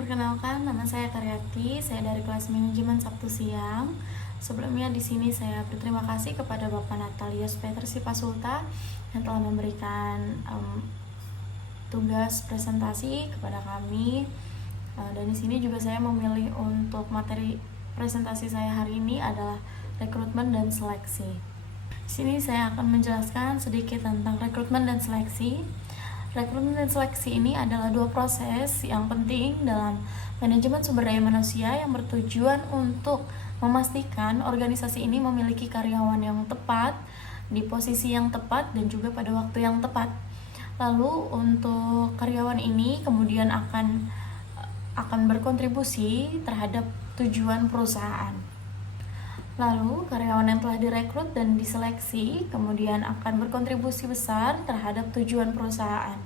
Perkenalkan, nama saya Karyati. Saya dari kelas manajemen Sabtu siang. Sebelumnya di sini saya berterima kasih kepada Bapak Natalius Peter Sipasulta yang telah memberikan tugas presentasi kepada kami. Dan di sini juga saya memilih untuk materi presentasi saya hari ini adalah rekrutmen dan seleksi. Di sini saya akan menjelaskan sedikit tentang rekrutmen dan seleksi. Rekrutmen dan seleksi ini adalah dua proses yang penting dalam manajemen sumber daya manusia yang bertujuan untuk memastikan organisasi ini memiliki karyawan yang tepat, di posisi yang tepat, dan juga pada waktu yang tepat. Lalu untuk karyawan ini kemudian akan berkontribusi terhadap tujuan perusahaan. Lalu, karyawan yang telah direkrut dan diseleksi kemudian akan berkontribusi besar terhadap tujuan perusahaan.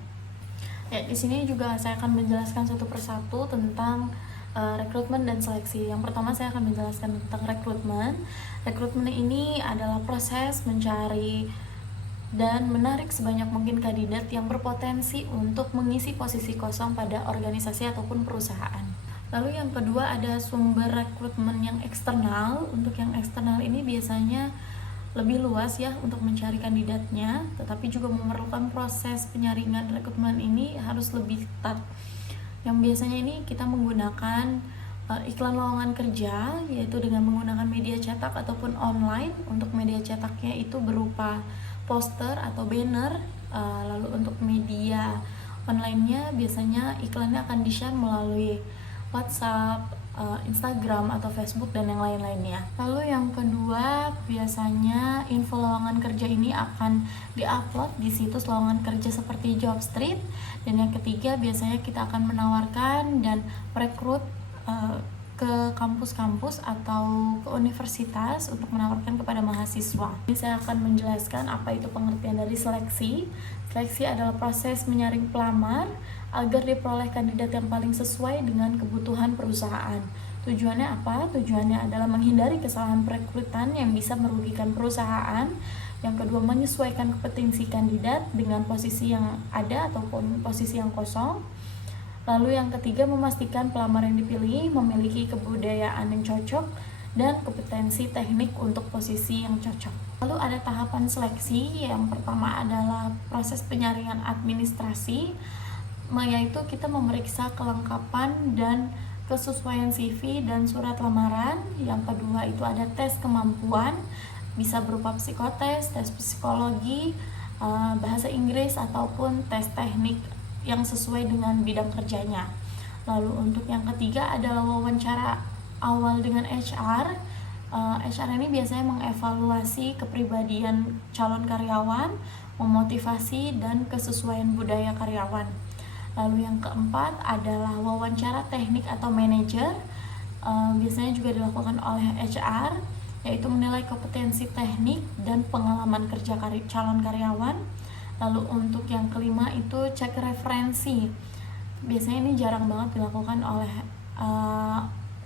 Ya, di sini juga saya akan menjelaskan satu persatu tentang rekrutmen dan seleksi. Yang pertama saya akan menjelaskan tentang rekrutmen. Rekrutmen ini adalah proses mencari dan menarik sebanyak mungkin kandidat yang berpotensi untuk mengisi posisi kosong pada organisasi ataupun perusahaan. Lalu yang kedua ada sumber rekrutmen yang eksternal. Untuk yang eksternal ini biasanya lebih luas ya untuk mencari kandidatnya, tetapi juga memerlukan proses penyaringan rekrutmen ini harus lebih ketat. Yang biasanya ini kita menggunakan iklan lowongan kerja, yaitu dengan menggunakan media cetak ataupun online. Untuk media cetaknya itu berupa poster atau banner, lalu untuk media online-nya biasanya iklannya akan di-share melalui WhatsApp, Instagram atau Facebook dan yang lain-lainnya. Lalu yang kedua, biasanya info lowongan kerja ini akan diupload di situs lowongan kerja seperti Jobstreet. Dan yang ketiga, biasanya kita akan menawarkan dan merekrut ke kampus-kampus atau ke universitas untuk menawarkan kepada mahasiswa. Ini saya akan menjelaskan apa itu pengertian dari seleksi. Seleksi adalah proses menyaring pelamar agar diperoleh kandidat yang paling sesuai dengan kebutuhan perusahaan. Tujuannya apa? Tujuannya adalah menghindari kesalahan perekrutan yang bisa merugikan perusahaan. Yang kedua, menyesuaikan kompetensi kandidat dengan posisi yang ada ataupun posisi yang kosong. Lalu yang ketiga, memastikan pelamar yang dipilih memiliki kebudayaan yang cocok dan kompetensi teknik untuk posisi yang cocok. Lalu ada tahapan seleksi. Yang pertama adalah proses penyaringan administrasi, yaitu kita memeriksa kelengkapan dan kesesuaian CV dan surat lamaran. Yang kedua itu ada tes kemampuan, bisa berupa psikotes, tes psikologi, bahasa Inggris ataupun tes teknik yang sesuai dengan bidang kerjanya. Lalu untuk yang ketiga adalah wawancara awal dengan HR. HR ini biasanya mengevaluasi kepribadian calon karyawan, memotivasi dan kesesuaian budaya karyawan. Lalu yang keempat adalah wawancara teknik atau manajer. Biasanya juga dilakukan oleh HR, yaitu menilai kompetensi teknik dan pengalaman kerja calon karyawan. Lalu untuk yang kelima itu cek referensi. Biasanya ini jarang banget dilakukan oleh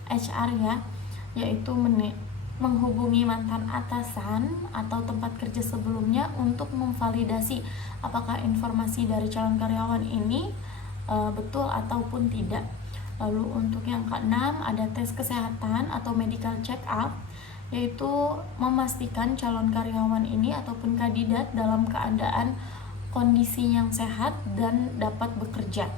HR ya, yaitu menghubungi mantan atasan atau tempat kerja sebelumnya untuk memvalidasi apakah informasi dari calon karyawan ini betul ataupun tidak. Lalu untuk yang keenam ada tes kesehatan atau medical check up, yaitu memastikan calon karyawan ini ataupun kandidat dalam keadaan kondisi yang sehat dan dapat bekerja.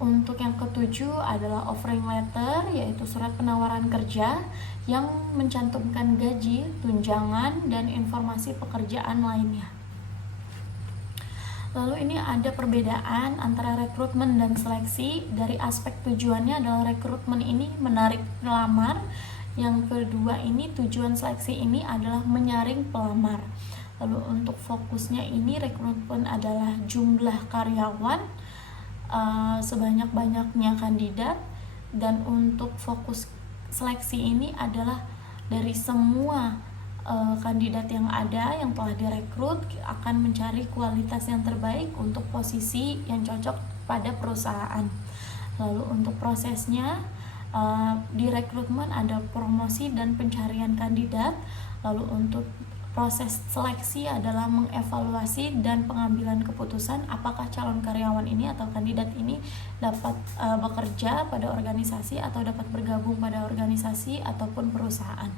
Untuk yang ketujuh adalah offering letter, yaitu surat penawaran kerja yang mencantumkan gaji, tunjangan, dan informasi pekerjaan lainnya. Lalu ini ada perbedaan antara rekrutmen dan seleksi. Dari aspek tujuannya adalah rekrutmen ini menarik pelamar. Yang kedua ini tujuan seleksi ini adalah menyaring pelamar. Lalu untuk fokusnya ini rekrutmen adalah jumlah karyawan, sebanyak-banyaknya kandidat. Dan untuk fokus seleksi ini adalah dari semua kandidat yang ada yang telah direkrut akan mencari kualitas yang terbaik untuk posisi yang cocok pada perusahaan. Lalu untuk prosesnya di rekrutmen ada promosi dan pencarian kandidat. Lalu untuk proses seleksi adalah mengevaluasi dan pengambilan keputusan apakah calon karyawan ini atau kandidat ini dapat bekerja pada organisasi atau dapat bergabung pada organisasi ataupun perusahaan.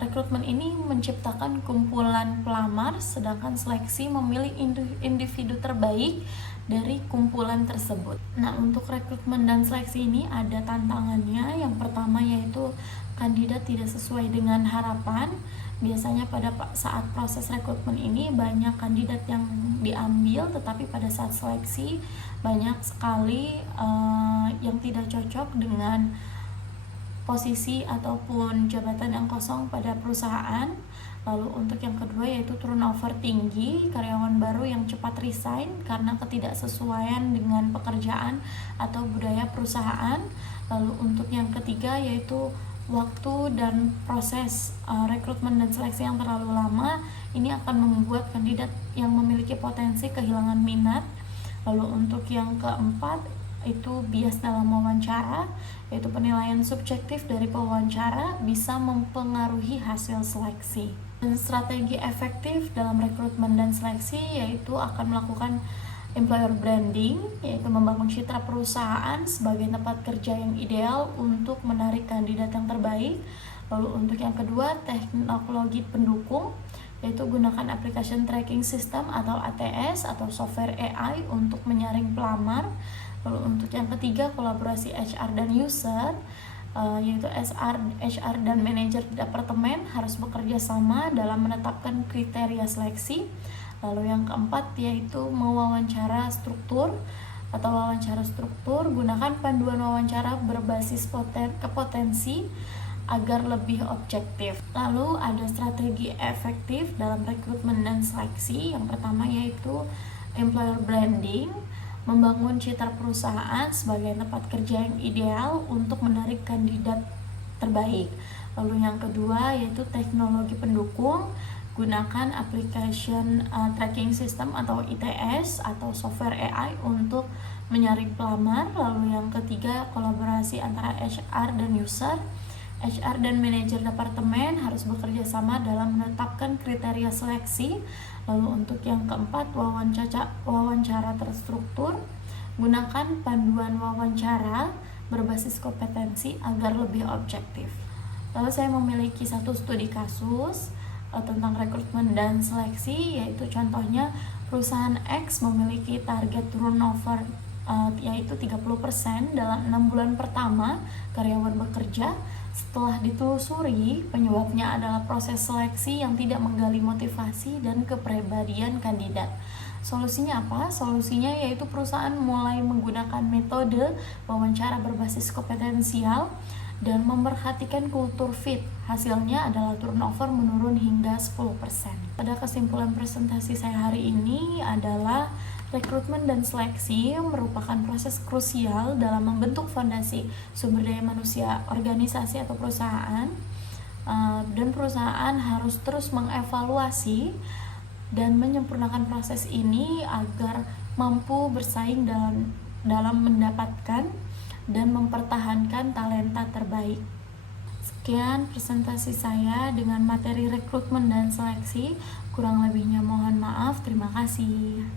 Rekrutmen ini menciptakan kumpulan pelamar, sedangkan seleksi memilih individu terbaik dari kumpulan tersebut. Nah, untuk rekrutmen dan seleksi ini ada tantangannya. Yang pertama yaitu kandidat tidak sesuai dengan harapan. Biasanya pada saat proses rekrutmen ini banyak kandidat yang diambil, tetapi pada saat seleksi banyak sekali yang tidak cocok dengan posisi ataupun jabatan yang kosong pada perusahaan. Lalu untuk yang kedua yaitu turnover tinggi, karyawan baru yang cepat resign karena ketidaksesuaian dengan pekerjaan atau budaya perusahaan. Lalu untuk yang ketiga yaitu waktu dan proses rekrutmen dan seleksi yang terlalu lama. Ini akan membuat kandidat yang memiliki potensi kehilangan minat. Lalu untuk yang keempat itu bias dalam wawancara, yaitu penilaian subjektif dari pewawancara bisa mempengaruhi hasil seleksi. Dan strategi efektif dalam rekrutmen dan seleksi yaitu akan melakukan employer branding, yaitu membangun citra perusahaan sebagai tempat kerja yang ideal untuk menarik kandidat yang terbaik. Lalu untuk yang kedua, teknologi pendukung, yaitu gunakan application tracking system atau ATS atau software AI untuk menyaring pelamar. Lalu untuk yang ketiga, kolaborasi HR dan user, yaitu HR dan manajer departemen harus bekerja sama dalam menetapkan kriteria seleksi. Lalu yang keempat yaitu mewawancara struktur atau wawancara struktur, gunakan panduan wawancara berbasis potensi agar lebih objektif. Lalu ada strategi efektif dalam rekrutmen dan seleksi. Yang pertama yaitu employer branding, membangun citra perusahaan sebagai tempat kerja yang ideal untuk menarik kandidat terbaik. Lalu yang kedua yaitu teknologi pendukung, gunakan application tracking system atau ITS atau software AI untuk menyaring pelamar. Lalu yang ketiga, kolaborasi antara HR dan user. HR dan manajer departemen harus bekerja sama dalam menetapkan kriteria seleksi. Lalu untuk yang keempat, wawancara terstruktur, gunakan panduan wawancara berbasis kompetensi agar lebih objektif. Lalu saya memiliki satu studi kasus tentang rekrutmen dan seleksi, yaitu contohnya perusahaan X memiliki target turnover yaitu 30% dalam 6 bulan pertama karyawan bekerja. Setelah ditelusuri, penyebabnya adalah proses seleksi yang tidak menggali motivasi dan kepribadian kandidat. Solusinya apa? Solusinya yaitu perusahaan mulai menggunakan metode wawancara berbasis kompetensial dan memperhatikan kultur fit. Hasilnya adalah turnover menurun hingga 10%. Pada kesimpulan presentasi saya hari ini adalah rekrutmen dan seleksi merupakan proses krusial dalam membentuk fondasi sumber daya manusia organisasi atau perusahaan, dan perusahaan harus terus mengevaluasi dan menyempurnakan proses ini agar mampu bersaing dalam mendapatkan dan mempertahankan talenta terbaik. Sekian presentasi saya dengan materi rekrutmen dan seleksi. Kurang lebihnya mohon maaf. Terima kasih.